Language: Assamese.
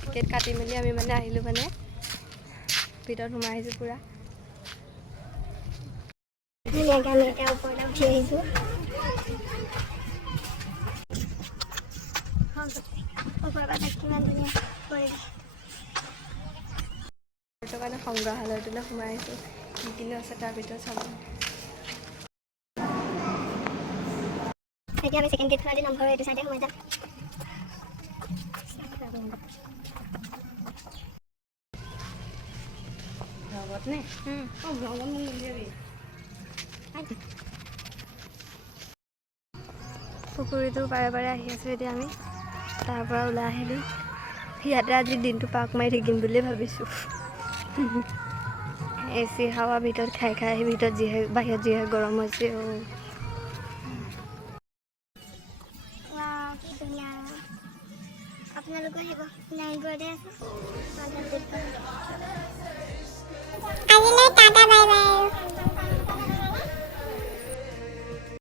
টিকেট কাটি মেলি আমি মানে আহিলোঁ মানে ভিতৰত সোমাই আহিছোঁ পুৰা ধুনীয়াকৈ আমি এতিয়া ওপৰলৈ উঠি আহিছোঁ ওপৰৰ পৰা কিমান ধুনীয়া পৰিৱেশ কাৰণে সংগ্ৰহালয়টোলৈ সোমাই আহিছোঁ কি কিনো আছে তাৰ ভিতৰত চাব এতিয়া আমি ছেকেণ্ড গেটখনেদি নামঘৰৰ এইটো চাইডে সোমাই যাম পুখুৰীটোৰ পাৰে পাৰে আহি আছোঁ এতিয়া আমি তাৰ পৰা ওলাই আহিলোঁ ইয়াতে আজি দিনটো পাক মাৰি থাকিম বুলিয়ে ভাবিছোঁ এচি হাৱা ভিতৰত খাই খাই আহি ভিতৰত যিহে বাহিৰত যিহে গৰম হৈছে আপোনালোকে আহিব নাইগড়তে আছে আজিলৈ টাটা বাই বাই